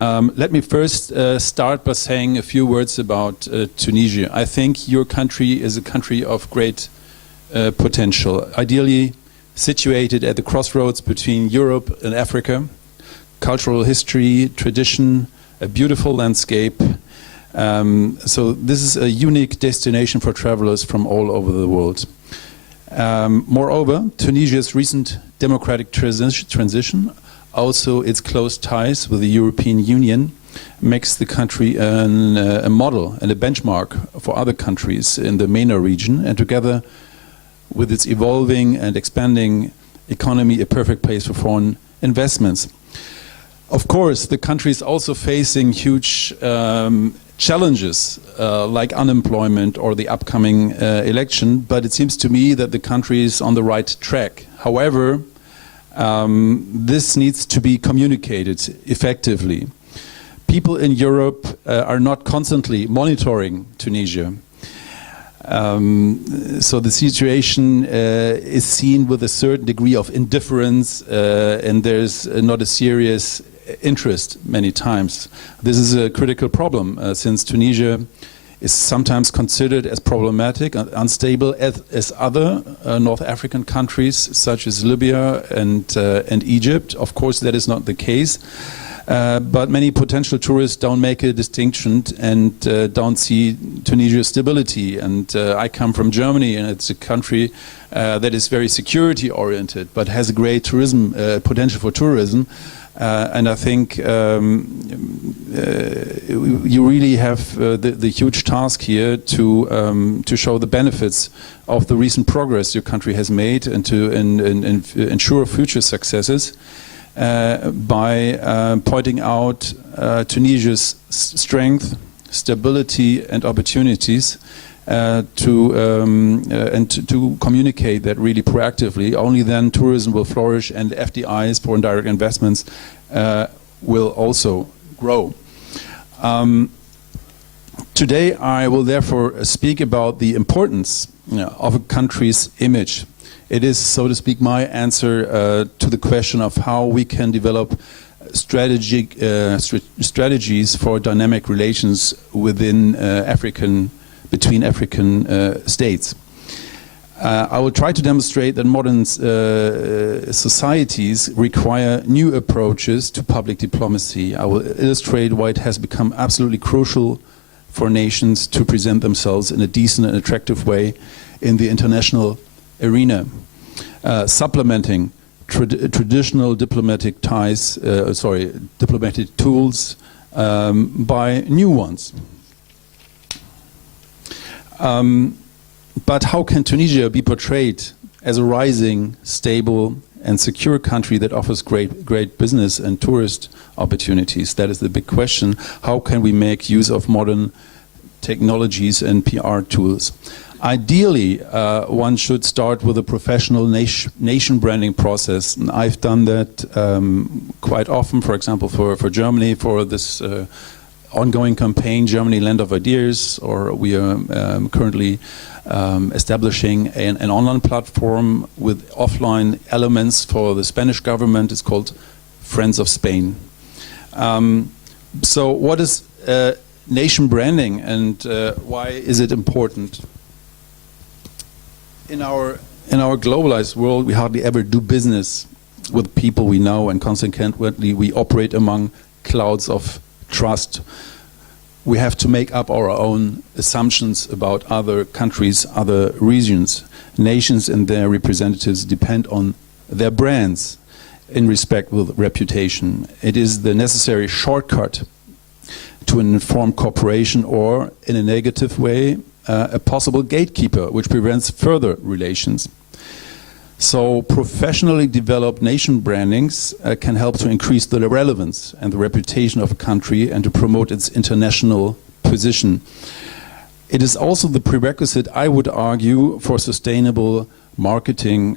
Let me first start by saying a few words about Tunisia. I think your country is a country of great potential, ideally situated at the crossroads between Europe and Africa, cultural history, tradition, a beautiful landscape. So this is a unique destination for travelers from all over the world. Moreover, Tunisia's recent democratic transition, also its close ties with the European Union, makes the country a model and a benchmark for other countries in the MENA region, and together with its evolving and expanding economy, a perfect place for foreign investments. Of course, the country is also facing huge challenges like unemployment or the upcoming election, but it seems to me that the country is on the right track. However, this needs to be communicated effectively. People in Europe are not constantly monitoring Tunisia. So the situation is seen with a certain degree of indifference, and there's not a serious interest many times. This is a critical problem since Tunisia is sometimes considered as problematic and unstable as other North African countries such as Libya and Egypt. Of course, that is not the case. But many potential tourists don't make a distinction and don't see Tunisia's stability. And I come from Germany, and it's a country that is very security oriented, but has a great tourism potential for tourism. And I think you really have the huge task here to show the benefits of the recent progress your country has made and to ensure future successes. By pointing out Tunisia's strength, stability and opportunities to communicate that really proactively. Only then tourism will flourish and FDIs, foreign direct investments, will also grow. Today I will therefore speak about the importance of a country's image. It is, so to speak, my answer to the question of how we can develop strategies for dynamic relations within between African states. I will try to demonstrate that modern societies require new approaches to public diplomacy. I will illustrate why it has become absolutely crucial for nations to present themselves in a decent and attractive way in the international arena, supplementing traditional diplomatic ties, diplomatic tools by new ones. But how can Tunisia be portrayed as a rising, stable and secure country that offers great business and tourist opportunities? That is the big question. How can we make use of modern technologies and PR tools? Ideally, one should start with a professional nation branding process. And I've done that quite often, for example, for Germany, for this ongoing campaign, Germany Land of Ideas, or we are currently establishing an online platform with offline elements for the Spanish government. It's called Friends of Spain. So what is nation branding, and why is it important? In our globalized world, we hardly ever do business with people we know, and consequently we operate among clouds of trust. We have to make up our own assumptions about other countries, other regions. Nations and their representatives depend on their brands in respect with reputation. It is the necessary shortcut to an informed cooperation, or in a negative way, a possible gatekeeper which prevents further relations. So professionally developed nation brandings can help to increase the relevance and the reputation of a country and to promote its international position. It is also the prerequisite, I would argue, for sustainable marketing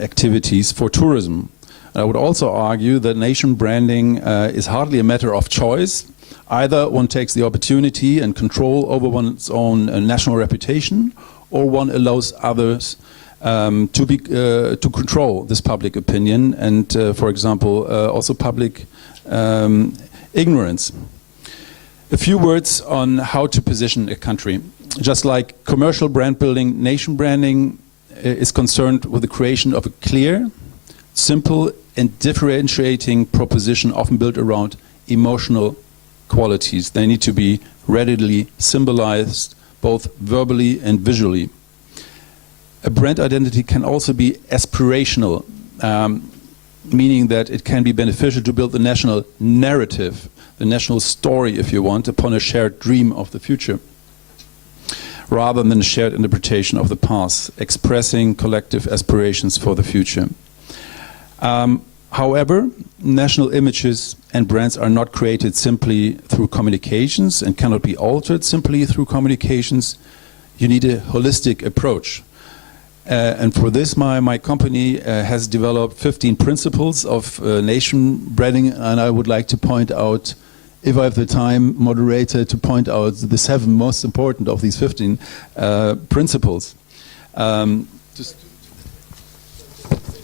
activities for tourism. I would also argue that nation branding is hardly a matter of choice. Either one takes the opportunity and control over one's own national reputation, or one allows others to control this public opinion and, for example, also public ignorance. A few words on how to position a country. Just like commercial brand building, nation branding is concerned with the creation of a clear, simple and differentiating proposition often built around emotional qualities. They need to be readily symbolized both verbally and visually. A brand identity can also be aspirational, meaning that it can be beneficial to build the national narrative, the national story, if you want, upon a shared dream of the future, rather than a shared interpretation of the past, expressing collective aspirations for the future. However, national images and brands are not created simply through communications and cannot be altered simply through communications. You need a holistic approach. And for this, my company has developed 15 principles of nation branding, and I would like to point out, if I have the time, moderator, to point out the 7 most important of these 15 principles.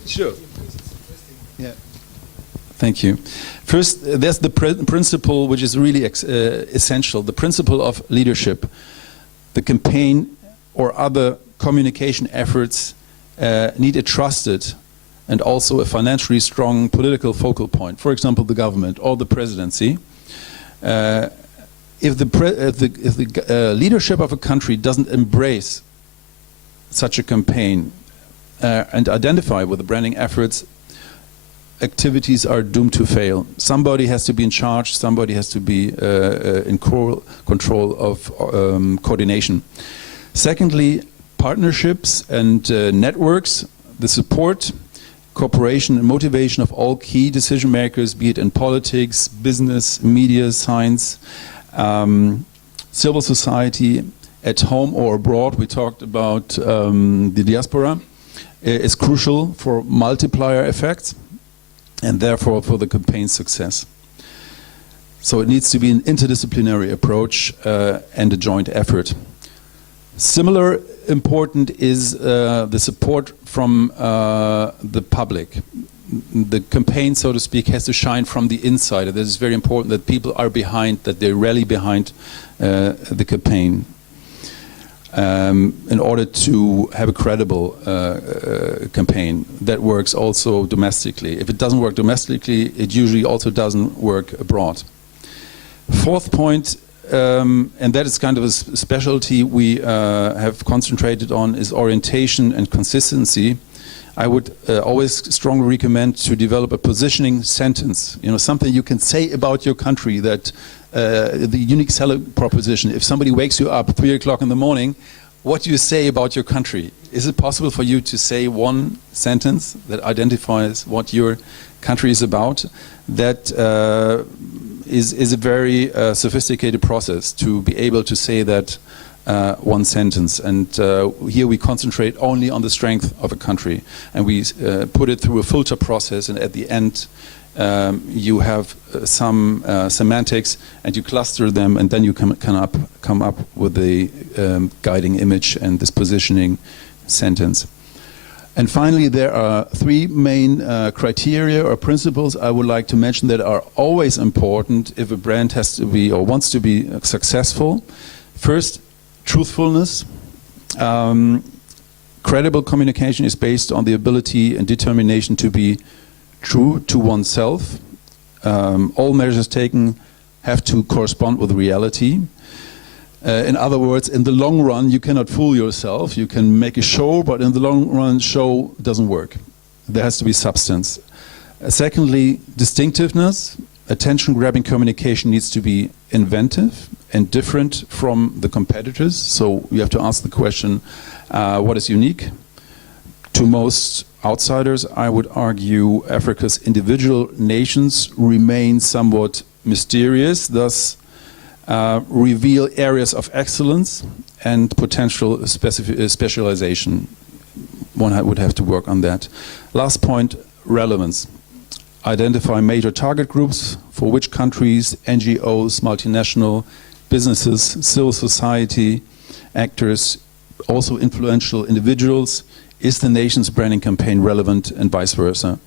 Sure. Yeah. Thank you. First, there's the principle which is really essential, the principle of leadership. The campaign or other communication efforts need a trusted and also a financially strong political focal point. For example, the government or the presidency. If the leadership of a country doesn't embrace such a campaign and identify with the branding efforts, activities are doomed to fail. Somebody has to be in charge, somebody has to be in control of coordination. Secondly, partnerships and networks, the support, cooperation and motivation of all key decision makers, be it in politics, business, media, science, civil society, at home or abroad. We talked about the diaspora, is crucial for multiplier effects and therefore for the campaign's success. So it needs to be an interdisciplinary approach and a joint effort. Similar important is the support from the public. The campaign, so to speak, has to shine from the inside. This is very important, that people are behind, that they rally behind the campaign in order to have a credible campaign that works also domestically. If it doesn't work domestically, it usually also doesn't work abroad. Fourth point, and that is kind of a specialty we have concentrated on, is orientation and consistency. I would always strongly recommend to develop a positioning sentence, something you can say about your country, that the unique selling proposition. If somebody wakes you up 3 o'clock in the morning, what do you say about your country? Is it possible for you to say one sentence that identifies what your country is about? That is a very sophisticated process to be able to say that one sentence. And here we concentrate only on the strength of a country, and we put it through a filter process, and at the end you have some semantics and you cluster them, and then you come up with the guiding image and this positioning sentence. And finally, there are 3 main criteria or principles I would like to mention that are always important if a brand has to be or wants to be successful. First, truthfulness. Credible communication is based on the ability and determination to be true to oneself. All measures taken have to correspond with reality. In other words, in the long run, you cannot fool yourself. You can make a show, but in the long run, show doesn't work. There has to be substance. Secondly, distinctiveness. Attention-grabbing communication needs to be inventive and different from the competitors. So you have to ask the question, what is unique? To most outsiders, I would argue Africa's individual nations remain somewhat mysterious, thus reveal areas of excellence and potential specialization. One would have to work on that. Last point, relevance. Identify major target groups for which countries, NGOs, multinational businesses, civil society actors, also influential individuals. Is the nation's branding campaign relevant, and vice versa?